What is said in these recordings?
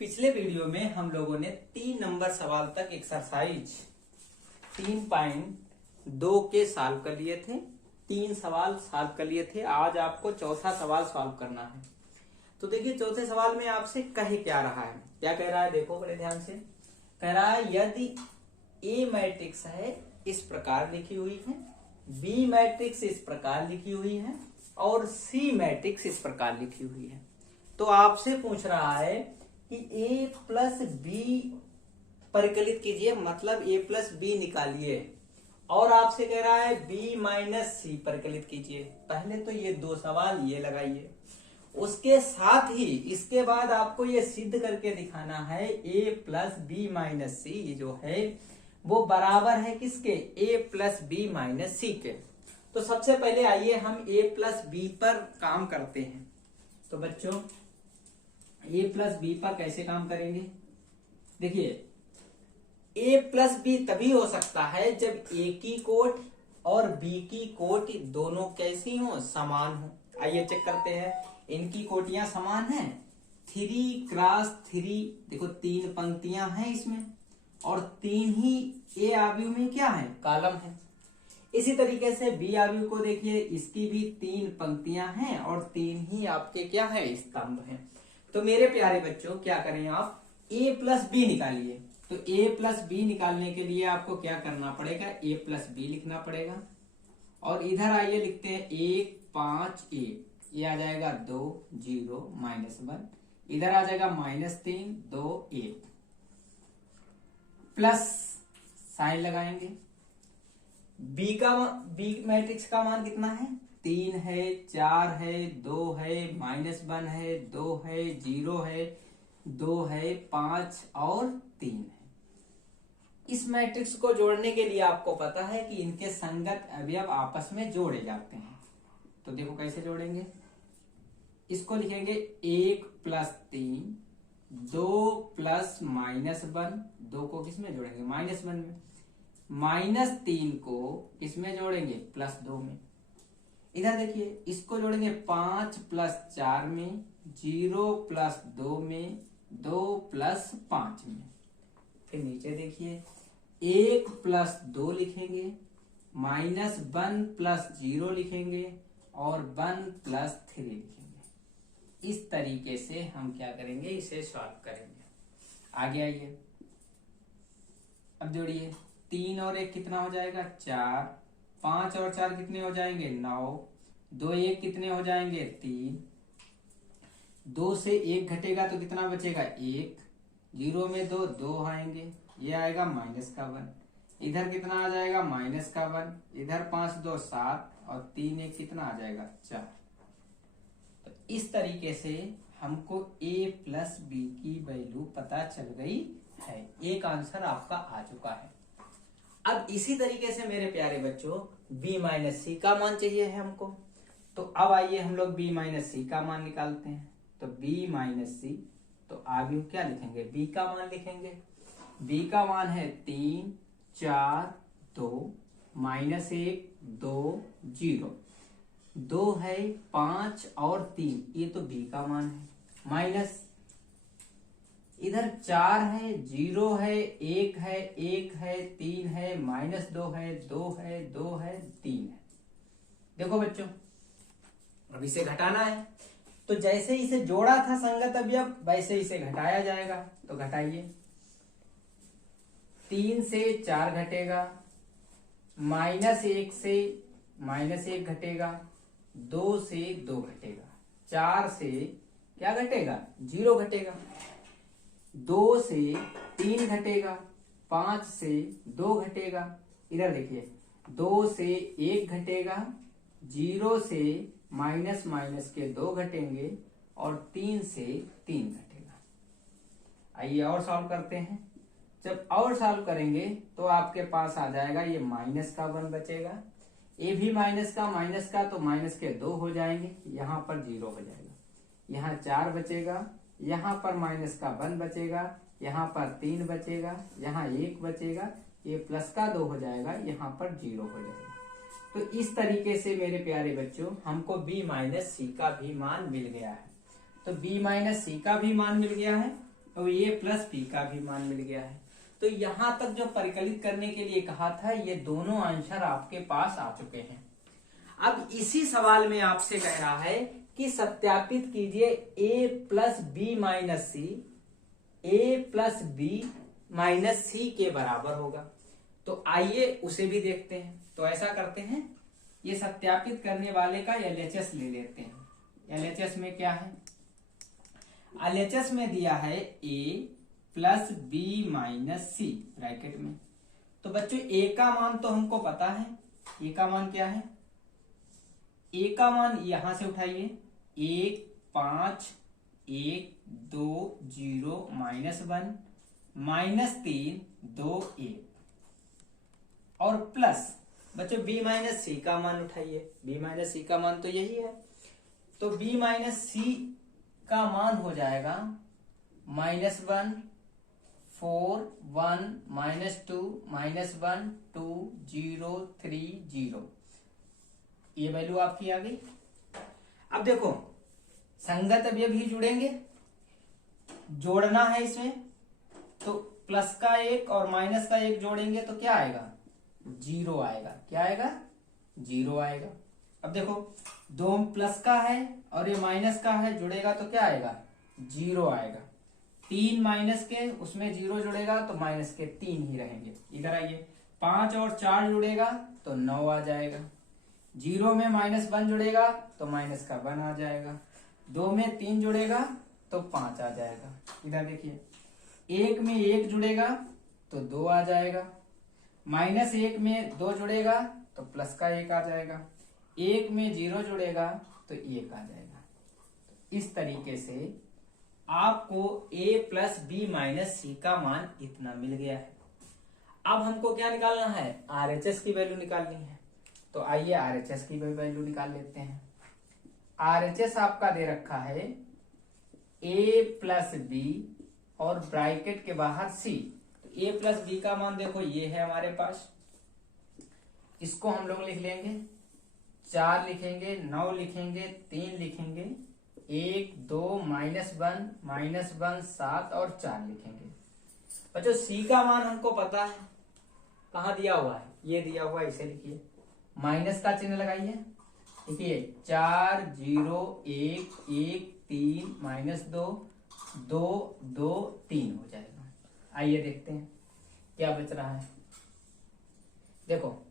पिछले वीडियो में हम लोगों ने 3 नंबर सवाल तक एक्सरसाइज 3.2 के सॉल्व कर लिए थे। 3 सवाल सॉल्व कर लिए थे। आज आपको चौथा सवाल सॉल्व करना है। तो देखिए चौथे सवाल में आपसे कह क्या रहा है, क्या कह रहा है, देखो बड़े ध्यान से। कह रहा है यदि ए मैट्रिक्स है इस प्रकार लिखी हुई है, बी मैट्रिक्स इस प्रकार लिखी हुई है और सी मैट्रिक्स इस प्रकार लिखी हुई है, तो आपसे पूछ रहा है कि ए प्लस बी परिकलित कीजिए, मतलब ए प्लस बी निकालिए, और आपसे कह रहा है बी माइनस सी परिकलित कीजिए। पहले तो ये 2 सवाल ये लगाइए, उसके साथ ही इसके बाद आपको ये सिद्ध करके दिखाना है ए प्लस बी माइनस सी जो है वो बराबर है किसके, ए प्लस बी माइनस सी के। तो सबसे पहले आइए हम ए प्लस बी पर काम करते हैं। तो बच्चों ए प्लस बी पर कैसे काम करेंगे, देखिए ए प्लस बी तभी हो सकता है जब ए की कोट और बी की कोट दोनों कैसी हो, समान हो। आइए चेक करते हैं, इनकी कोटियां समान हैं, 3 क्रॉस 3, देखो 3 पंक्तियां हैं इसमें और 3 ही ए आव्यूह में क्या है, कॉलम है। इसी तरीके से बी आव्यूह को देखिए, इसकी भी 3 पंक्तियां हैं और 3 ही आपके क्या है, स्तंभ हैं। तो मेरे प्यारे बच्चों क्या करें आप, ए प्लस बी निकालिए। तो ए प्लस बी निकालने के लिए आपको क्या करना पड़ेगा, ए प्लस बी लिखना पड़ेगा। और इधर आइए लिखते हैं 1 5 1, ये आ जाएगा 2 0 -1, इधर आ जाएगा -3 2 1, प्लस साइन लगाएंगे। बी मैट्रिक्स का मान कितना है, 3 है 4 है 2 है -1 है 2 है 0 है 2 है 5 और 3 है। इस मैट्रिक्स को जोड़ने के लिए आपको पता है कि इनके संगत अवयव आपस में जोड़े जाते हैं। तो देखो कैसे जोड़ेंगे, इसको लिखेंगे 1 प्लस 3 2 प्लस -1, 2 को किसमें जोड़ेंगे, -1 में, -3 को किसमें जोड़ेंगे, +2 में। इधर देखिए इसको जोड़ेंगे 5 प्लस 4 में, 0 प्लस 2 में, 2 प्लस 5 में। फिर नीचे देखिए 1 प्लस 2 लिखेंगे, -1 प्लस 0 लिखेंगे और 1 प्लस 3 लिखेंगे। इस तरीके से हम क्या करेंगे, इसे सॉल्व करेंगे। आगे आइए, अब जोड़िए 3 और 1 कितना हो जाएगा, 4, 5 और 4 कितने हो जाएंगे, 9, 2 1 कितने हो जाएंगे, 3, 2 से 1 घटेगा तो कितना बचेगा, 1, 0 में 2 2 आएंगे, ये आएगा -1, इधर कितना आ जाएगा, -1, इधर 5 2 7 और 3 1 कितना आ जाएगा, 4। तो इस तरीके से हमको a प्लस बी की वैल्यू पता चल गई है। एक आंसर आपका आ चुका है। अब इसी तरीके से मेरे प्यारे बच्चों b माइनस सी का मान चाहिए है हमको। तो अब आइए हम लोग b माइनस सी का मान निकालते हैं। तो b माइनस सी, तो आगे क्या लिखेंगे, b का मान लिखेंगे। b का मान है 3 4 2 -1 2 0, 2 है 5 और 3, ये तो b का मान है, माइनस इधर 4 है 0 है 1 है 1 है 3 है -2 है 2 है 2 है 3 है। देखो बच्चों अब इसे घटाना है, तो जैसे इसे जोड़ा था संगत अवयव वैसे इसे घटाया जाएगा। तो घटाइए, 3 से 4 घटेगा, -1 से -1 घटेगा, 2 से 2 घटेगा, 4 से क्या घटेगा, 0 घटेगा, 2 से 3 घटेगा, 5 से 2 घटेगा, इधर देखिए 2 से 1 घटेगा, 0 से माइनस के 2 घटेंगे और 3 से 3 घटेगा। आइए और सॉल्व करते हैं। जब और सॉल्व करेंगे तो आपके पास आ जाएगा ये -1 बचेगा, ये भी माइनस का तो माइनस के 2 हो जाएंगे, यहाँ पर 0 हो जाएगा, यहाँ 4 बचेगा, यहाँ पर -1 बचेगा, यहाँ पर 3 बचेगा, यहाँ 1 बचेगा, ये +2 हो जाएगा, यहाँ पर 0 हो जाएगा। तो इस तरीके से मेरे प्यारे बच्चों हमको b माइनस सी का भी मान मिल गया है। तो b माइनस सी का भी मान मिल गया है और ए प्लस बी का भी मान मिल गया है। तो यहां तक जो परिकलित करने के लिए कहा था, ये दोनों आंसर आपके पास आ चुके हैं। अब इसी सवाल में आपसे कह रहा है कि सत्यापित कीजिए ए प्लस बी माइनस सी, ए प्लस बी माइनस सी के बराबर होगा। तो आइए उसे भी देखते हैं। तो ऐसा करते हैं, ये सत्यापित करने वाले का एलएचएस ले लेते हैं। एलएचएस में क्या है, एलएचएस में दिया है ए प्लस बी माइनस सी ब्रैकेट में। तो बच्चों ए का मान तो हमको पता है, ए का मान क्या है, ए का मान यहां से उठाइए, 1 5 1 2 0 -1 -3 2 1 और प्लस बच्चों बी माइनस सी का मान उठाइए, बी माइनस सी का मान तो यही है। तो बी माइनस सी का मान हो जाएगा -1 4 1 -2 -1 2 0 3 0। ये वैल्यू आपकी आ गई। अब देखो संगत अवयव भी जुड़ेंगे, जोड़ना है इसमें, तो प्लस का 1 और माइनस का 1 जोड़ेंगे तो क्या आएगा, 0 आएगा। क्या आएगा, 0 आएगा। अब देखो 2 प्लस का है और ये माइनस का है, जुड़ेगा तो क्या आएगा, 0 आएगा। 3 माइनस के, उसमें 0 जुड़ेगा तो माइनस के 3 ही रहेंगे। इधर आइए, 5 और 4 जुड़ेगा तो 9 आ जाएगा। 0 में -1 जुड़ेगा तो माइनस का 1 आ जाएगा। 2 में 3 जुड़ेगा तो 5 आ जाएगा। इधर देखिए, 1 में 1 जुड़ेगा तो 2 आ जाएगा। -1 में 2 जुड़ेगा तो प्लस का 1 आ जाएगा। 1 में 0 जुड़ेगा तो 1 आ जाएगा। इस तरीके से आपको a प्लस बी माइनस सी का मान इतना मिल गया है। अब हमको क्या निकालना है, RHS की वैल्यू निकालनी है। तो आइए RHS की वैल्यू निकाल लेते हैं। RHS आपका दे रखा है a प्लस बी और ब्रैकेट के बाहर c। तो a प्लस बी का मान देखो ये है हमारे पास, इसको हम लोग लिख लेंगे, 4 लिखेंगे, 9 लिखेंगे, 3 लिखेंगे, 1 2 -1 7 और 4 लिखेंगे। बच्चों सी का मान हमको पता है, कहाँ दिया हुआ है, ये दिया हुआ है, इसे लिखिए, माइनस का चिन्ह लगाइए। देखिए 4 0 1 1 3 -2 2 2 3 हो जाएगा। आइए देखते हैं क्या बच रहा है। देखो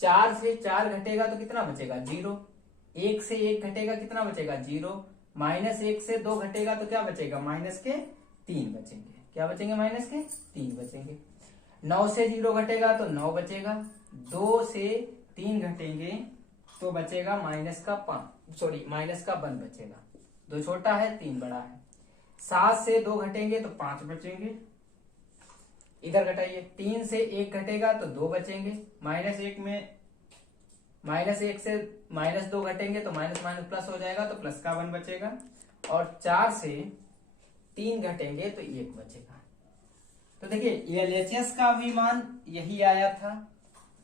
4 से 4 घटेगा तो कितना बचेगा, 0। 1 से 1 घटेगा कितना बचेगा, 0। -1 से 2 घटेगा तो क्या बचेगा, -3 बचेंगे। क्या बचेंगे, -3 बचेंगे। 9 से 0 घटेगा तो 9 बचेगा। 2 से 3 घटेंगे तो बचेगा -1 बचेगा। 2 छोटा है, 3 बड़ा है। 7 से 2 घटेंगे तो 5 बचेंगे। इधर घटाइए, 3 से 1 घटेगा तो 2 बचेंगे। -1 से -2 घटेंगे तो माइनस प्लस हो जाएगा तो प्लस का 1 बचेगा। और 4 से 3 घटेंगे तो 1 बचेगा। तो देखिए LHS का भी मान यही आया था,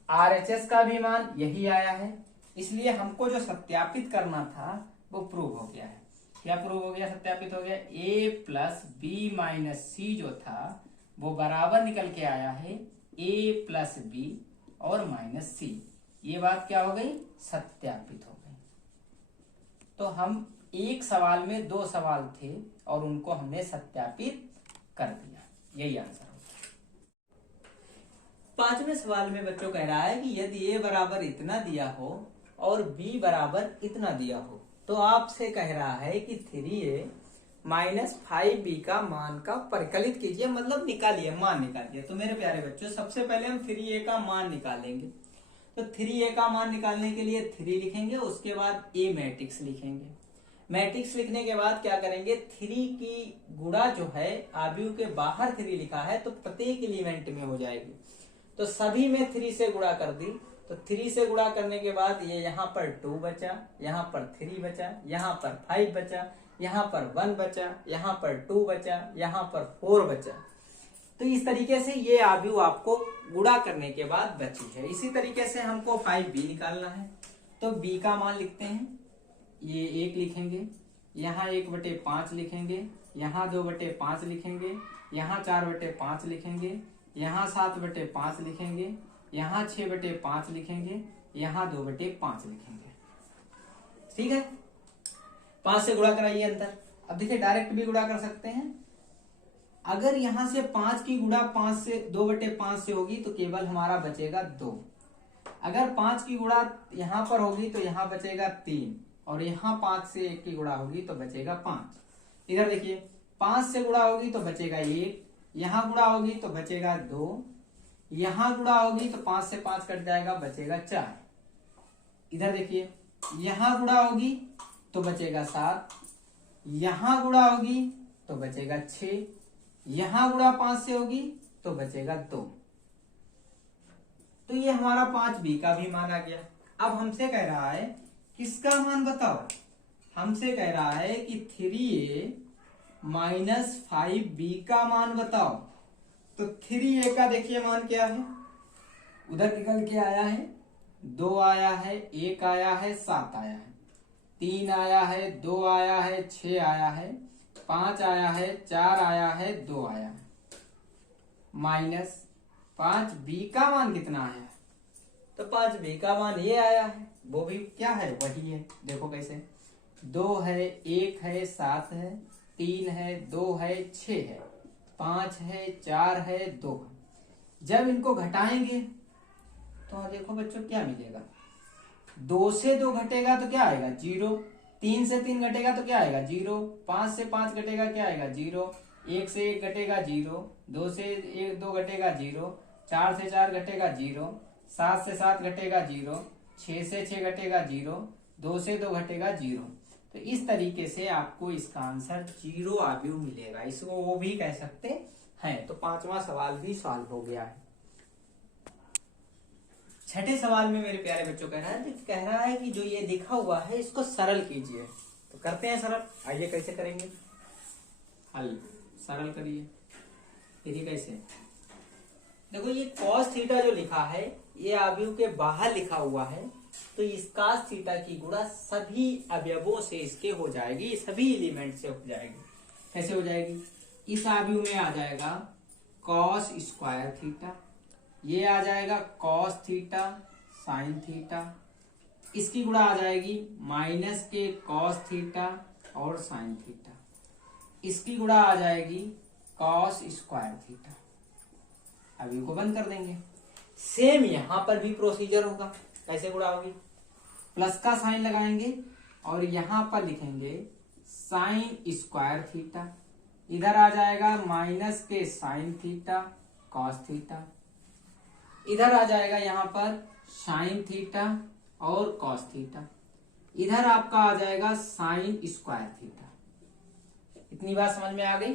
RHS का भी मान यही आया है, इसलिए हमको जो सत्यापित करना था वो प्रूव हो गया है। क्या प्रूव हो गया, सत्यापित हो गया। a प्लस बी माइनस सी जो था वो बराबर निकल के आया है a प्लस बी और माइनस सी। ये बात क्या हो गई, सत्यापित हो गई। तो हम एक सवाल में 2 सवाल थे और उनको हमने सत्यापित कर दिया। यही आंसर हो। 5वें सवाल में बच्चों कह रहा है कि यदि a बराबर इतना दिया हो और b बराबर इतना दिया हो, तो आपसे कह रहा है कि 3a माइनस 5b का मान का परिकलित कीजिए, मतलब निकालिए, मान निकालिए। तो मेरे प्यारे बच्चों सबसे पहले हम 3a का मान निकालेंगे। तो 3a का मान निकालने के लिए 3 लिखेंगे, उसके बाद a मैट्रिक्स लिखेंगे। मैट्रिक्स लिखने के बाद क्या करेंगे, 3 की गुणा जो है आव्यूह के बाहर 3 लिखा है तो प्रत्येक एलिमेंट में हो जाएगी। तो सभी में 3 से गुणा कर दी। तो 3 से गुणा करने के बाद ये यहाँ पर 2 बचा, यहाँ पर 3 बचा, यहाँ पर 5 बचा, यहाँ पर 1 बचा, यहाँ पर 2 बचा, यहाँ पर 4 बचा। तो इस तरीके से ये आव्यूह आपको गुणा करने के बाद बची है। इसी तरीके से हमको 5b निकालना है। तो b का मान लिखते हैं, ये 1 लिखेंगे, यहाँ 1/5 लिखेंगे, यहाँ 2/5 लिखेंगे, यहाँ 4/5 लिखेंगे, यहाँ 7/5 लिखेंगे, यहाँ 6/5 लिखेंगे, यहाँ 2/5 लिखेंगे। ठीक है, 5 से गुणा कराइए अंतर। अब देखिए डायरेक्ट भी गुणा कर सकते हैं। अगर यहां से 5 की गुणा 5 से 2/5 से होगी तो केवल हमारा बचेगा 2। अगर 5 की गुणा यहां पर होगी तो यहां बचेगा 3, और यहां 5 से 1 की गुणा होगी तो बचेगा 5। इधर देखिए 5 से गुणा होगी तो बचेगा 1, यहां गुणा होगी तो बचेगा 2, यहां गुणा होगी तो 5 से 5 कट जाएगा, बचेगा 4। इधर देखिए यहां गुणा होगी तो बचेगा 7, यहां गुणा होगी तो बचेगा 6, यहां गुणा 5 से होगी तो बचेगा 2। तो ये हमारा 5b का भी मान आ गया। अब हमसे कह रहा है किसका मान बताओ, हमसे कह रहा है कि 3a माइनस 5b का मान बताओ। तो 3a का देखिए मान क्या है, उधर निकल के आया है 2 आया है, 1 आया है, 7 आया है, 3 आया है, 2 आया है, 6 आया है, 5 आया है, 4 आया है, 2 आया है, माइनस 5b का मान कितना आया है। तो 5b का मान ये आया है, वो भी क्या है, वही है। देखो कैसे, 2 है, 1 है, 7 है, 3 है, 2 है, 6 है, 5 है, 4 है, 2 है। जब इनको घटाएंगे तो देखो बच्चों क्या मिलेगा, 2 से 2 घटेगा तो क्या आएगा 0, 3 से 3 घटेगा तो क्या आएगा 0, 5 से 5 घटेगा क्या आएगा 0, 1 से 1 घटेगा 0, 2 से 2 घटेगा 0, 4 से 4 घटेगा 0, 7 से 7 घटेगा 0, 6 से 6 घटेगा 0, 2 से 2 घटेगा 0। तो इस तरीके से आपको इसका आंसर 0 आव्यूह मिलेगा, इसको वो भी कह सकते हैं। तो 5वां सवाल भी सॉल्व हो गया है। छठे सवाल में मेरे प्यारे बच्चों कह रहा है कि जो ये लिखा हुआ है इसको सरल कीजिए। तो करते हैं सरल, आइए कैसे करेंगे, हल सरल करिए। देखिए कैसे, देखो ये cos थीटा जो लिखा है ये आव्यूह के बाहर लिखा हुआ है, तो इस cos थीटा की गुणा सभी अवयवों से इसके हो जाएगी, सभी एलिमेंट से हो जाएगी। कैसे हो जाएगी, इस आव्यूह में आ जाएगा cos स्क्वायर थीटा, ये आ जाएगा cos थीटा साइन थीटा, इसकी गुणा आ जाएगी माइनस के cos थीटा और साइन थीटा, इसकी गुणा आ जाएगी cos स्क्वायर थीटा। अब इनको बंद कर देंगे। सेम यहां पर भी प्रोसीजर होगा। कैसे गुणा होगी, प्लस का साइन लगाएंगे और यहां पर लिखेंगे साइन स्क्वायर थीटा, इधर आ जाएगा माइनस के साइन थीटा cos थीटा, इधर आ जाएगा यहाँ पर साइन थीटा और cos थीटा, इधर आपका आ जाएगा साइन स्क्वायर थीटा। इतनी बात समझ में आ गई।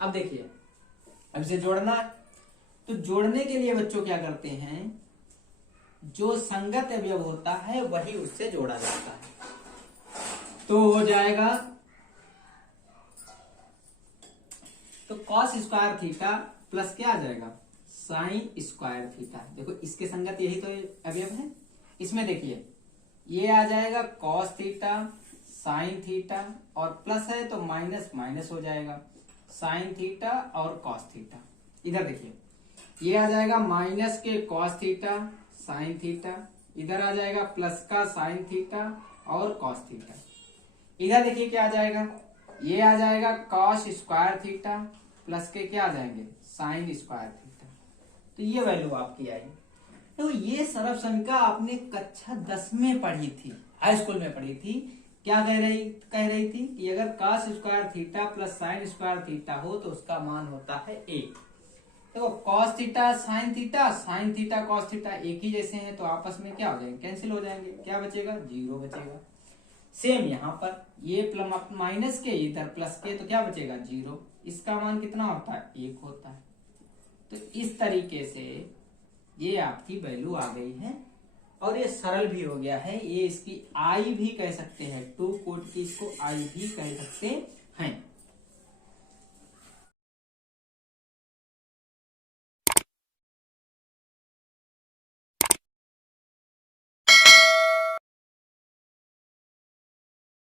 अब देखिए, अब इसे जोड़ना है, तो जोड़ने के लिए बच्चों क्या करते हैं, जो संगत अवयव होता है वही उससे जोड़ा जाता है। तो हो जाएगा, तो cos स्क्वायर थीटा प्लस क्या आ जाएगा साइन स्क्वायर थीटा। देखो इसके संगत यही तो अवयव है। इसमें देखिए ये आ जाएगा cos थीटा साइन थीटा और प्लस है तो माइनस माइनस हो जाएगा साइन थीटा और cos थीटा। इधर देखिए ये आ जाएगा माइनस के cos थीटा साइन थीटा, इधर आ जाएगा प्लस का साइन थीटा और cos थीटा। इधर देखिए क्या आ जाएगा, ये आ जाएगा cos स्क्वायर थीटा प्लस के क्या आ जाएंगे साइन स्क्वायर थीटा। तो ये वैल्यू आपकी आई। तो ये सरल समीकरण आपने कक्षा 10 में पढ़ी थी, हाई स्कूल में पढ़ी थी। क्या कह रही थी कि अगर cos square theta plus sine square theta हो तो उसका मान होता है 1। देखो cos theta sine theta cos theta एक ही जैसे हैं, तो आपस में क्या हो जाएंगे, कैंसिल हो जाएंगे। क्या बचेगा, 0 बचेगा। सेम यहाँ पर ये माइनस के इधर प्लस के, तो क्या बचेगा 0। इसका मान कितना होता है, 1 होता है। तो इस तरीके से ये आपकी वैल्यू आ गई है और ये सरल भी हो गया है। ये इसकी आई भी कह सकते हैं, 2 कोट की इसको आई भी कह सकते हैं।